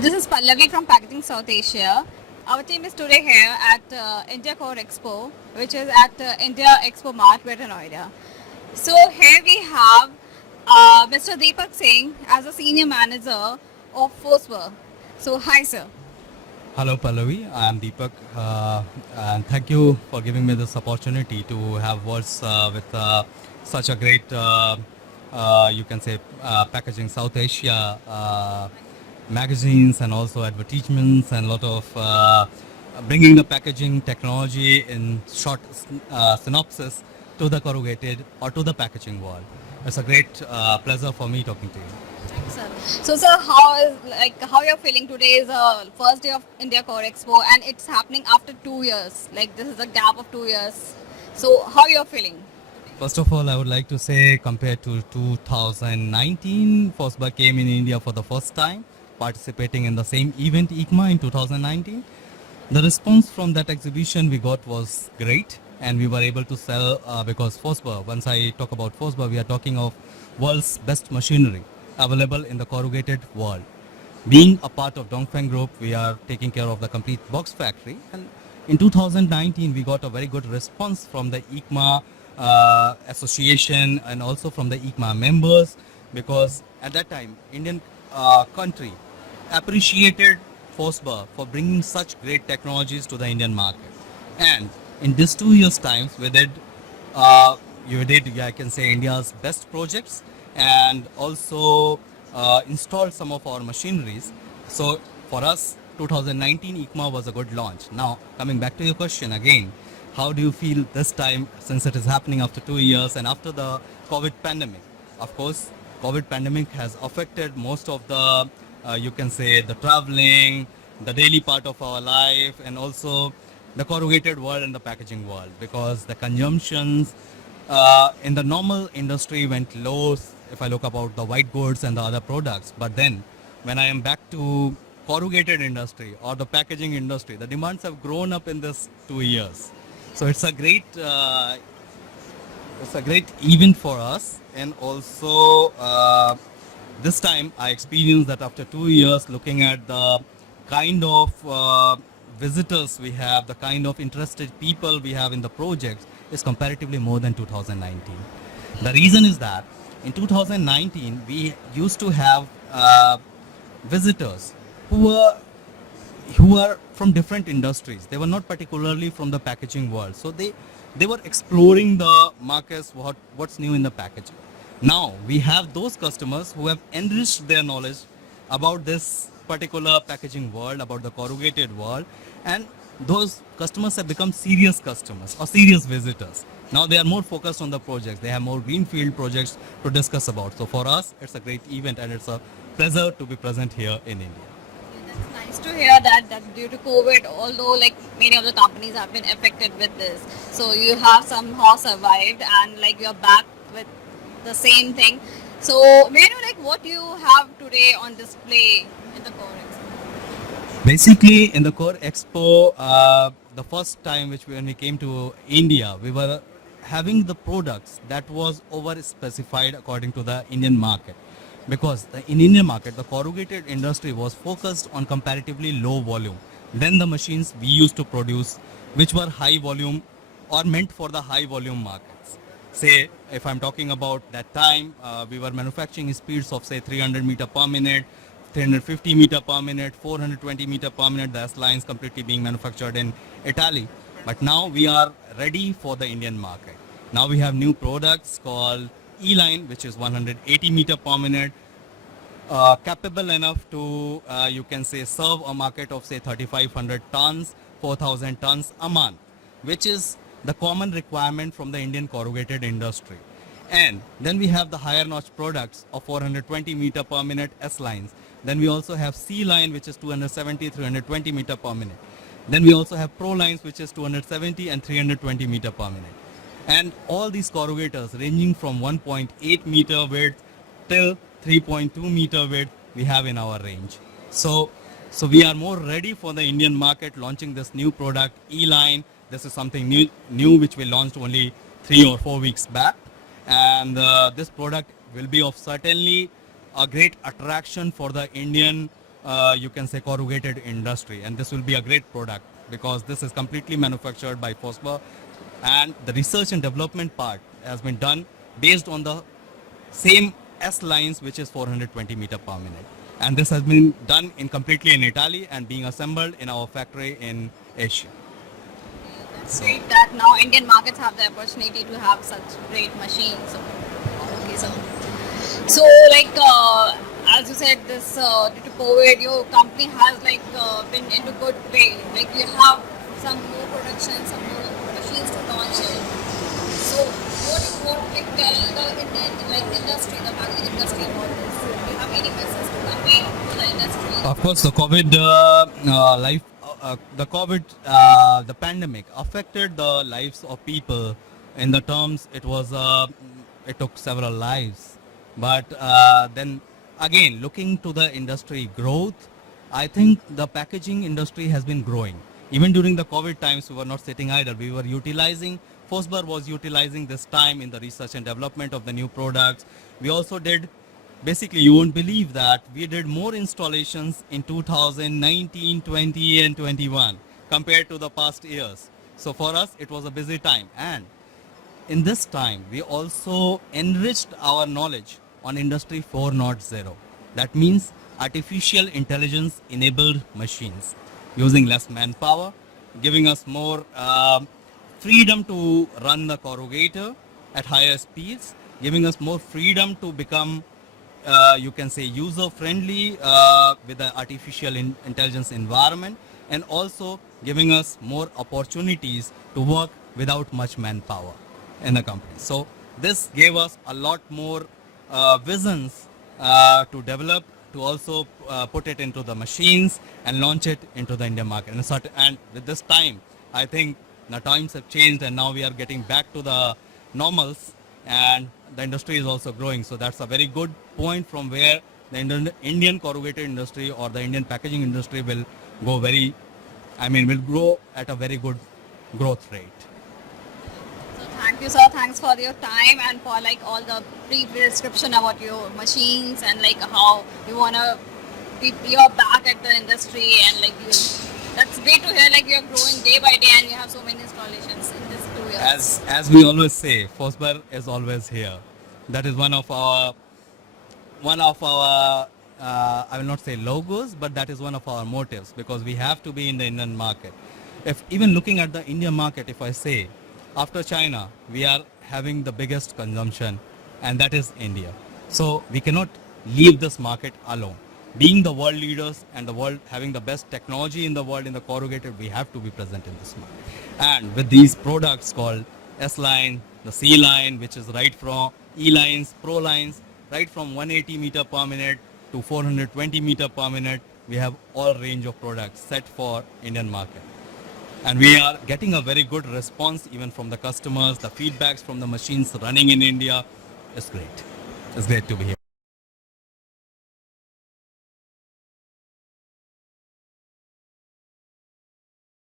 This is Pallavi from Packaging South Asia. Our team is today here at India Core Expo, which is at India Expo Mart, Greater Noida. So here we have Mr. Deepak Singh as a senior manager of Fosber. So hi sir. Hello Pallavi, I am Deepak and thank you for giving me this opportunity to have words with such a great, you can say, packaging South Asia magazines and also advertisements and a lot of bringing the packaging technology in short synopsis to the corrugated or to the packaging world. It's a great pleasure for me talking to you. Thanks, sir. So sir, how you're feeling today is first day of India Core Expo and it's happening after 2 years. Like this is a gap of 2 years. So how you're feeling? First of all, I would like to say compared to 2019, Fosba came in India for the first time, participating in the same event ICMA in 2019. The response from that exhibition we got was great and we were able to sell because Fosba, once I talk about Fosba, we are talking of world's best machinery available in the corrugated world. Being a part of Dongfeng Group, we are taking care of the complete box factory. And in 2019, we got a very good response from the ICMA association and also from the ICMA members because at that time, Indian country appreciated Fosba for bringing such great technologies to the Indian market. And in this 2 years' times, we did, I can say, India's best projects and also installed some of our machineries. So for us, 2019 ICMA was a good launch. Now, coming back to your question again, how do you feel this time since it is happening after 2 years and after the COVID pandemic? Of course, COVID pandemic has affected most of the, you can say, the traveling, the daily part of our life, and also the corrugated world and the packaging world because the consumptions in the normal industry went low if I look about the white goods and the other products. But then when I am back to corrugated industry or the packaging industry, the demands have grown up in this 2 years. So it's a great event for us, and also this time I experienced that after 2 years, looking at the kind of visitors we have, the kind of interested people we have in the projects is comparatively more than 2019. The reason is that in 2019 we used to have visitors who were from different industries. They were not particularly from the packaging world. So they were exploring the markets, what's new in the packaging. Now we have those customers who have enriched their knowledge about this particular packaging world, about the corrugated world, and those customers have become serious customers or serious visitors. Now they are more focused on the projects. They have more greenfield projects to discuss about. So for us, it's a great event and it's a pleasure to be present here in India. That's nice to hear that due to COVID, although like many of the companies have been affected with this, so you have somehow survived and like you're back with the same thing. So may I know like what you have today on display in the Core Expo? Basically, in the Core Expo, the first time when we came to India, we were having the products that was over specified according to the Indian market. Because in Indian market, the corrugated industry was focused on comparatively low volume than the machines we used to produce, which were high volume or meant for the high volume markets. Say, if I'm talking about that time, we were manufacturing speeds of say 300 meter per minute, 350 meter per minute, 420 meter per minute. The S lines completely being manufactured in Italy. But now we are ready for the Indian market. Now we have new products called E-line, which is 180 meter per minute, capable enough to, you can say, serve a market of say 3,500 tons, 4,000 tons a month, which is the common requirement from the Indian corrugated industry. And then we have the higher notch products of 420 meter per minute S lines. Then we also have C line, which is 270, 320 meter per minute. Then we also have Pro lines, which is 270 and 320 meter per minute. And all these corrugators ranging from 1.8 meter width till 3.2 meter width we have in our range. So we are more ready for the Indian market launching this new product E-line. This is something new which we launched only 3 or 4 weeks back. And this product will be of certainly a great attraction for the Indian you can say, corrugated industry, and this will be a great product because this is completely manufactured by Fosber, and the research and development part has been done based on the same S lines, which is 420 meter per minute, and this has been done in completely in Italy and being assembled in our factory in Asia. It's great that now Indian markets have the opportunity to have such great machines. So, okay, so like as you said, this due to COVID, your company has like been into good way. Like you have some more production, some more machines to launch. So what like tell the Indian like industry, the packaging industry about this? Do you have any message to convey to the industry? Of course, the pandemic affected the lives of people. In the terms, it took several lives. But then again, looking to the industry growth, I think the packaging industry has been growing. Even during the COVID times, we were not sitting idle. We were utilizing, Fosber was utilizing this time in the research and development of the new products. We also did, basically, you won't believe that we did more installations in 2019, 20 and 21 compared to the past years. So for us, it was a busy time. And in this time, we also enriched our knowledge on Industry 4.0. That means artificial intelligence enabled machines using less manpower, giving us more freedom to run the corrugator at higher speeds, giving us more freedom to become, you can say, user friendly with the artificial intelligence environment, and also giving us more opportunities to work without much manpower in the company. So this gave us a lot more visions to develop, to also put it into the machines and launch it into the Indian market. And with this time, I think the times have changed and now we are getting back to the normals, and the industry is also growing. So that's a very good point from where the Indian corrugated industry or the Indian packaging industry will go will grow at a very good growth rate. So thank you, sir. Thanks for your time and for like all the brief description about your machines and like how you wanna be you're back at the industry and like you. That's great to hear. Like you're growing day by day and you have so many installations in this 2 years. As we always say, Fosber is always here. That is one of our I will not say logos, but that is one of our motives, because we have to be in the Indian market. If even looking at the Indian market, if I say, after China, we are having the biggest consumption, and that is India. So we cannot leave this market alone. Being the world leaders and the world having the best technology in the world in the corrugated, we have to be present in this market. And with these products called S line, the C line, which is right from E lines, Pro lines, right from 180 meter per minute to 420 meter per minute, we have all range of products set for Indian market. And we are getting a very good response even from the customers. The feedbacks from the machines running in India is great. It's great to be here.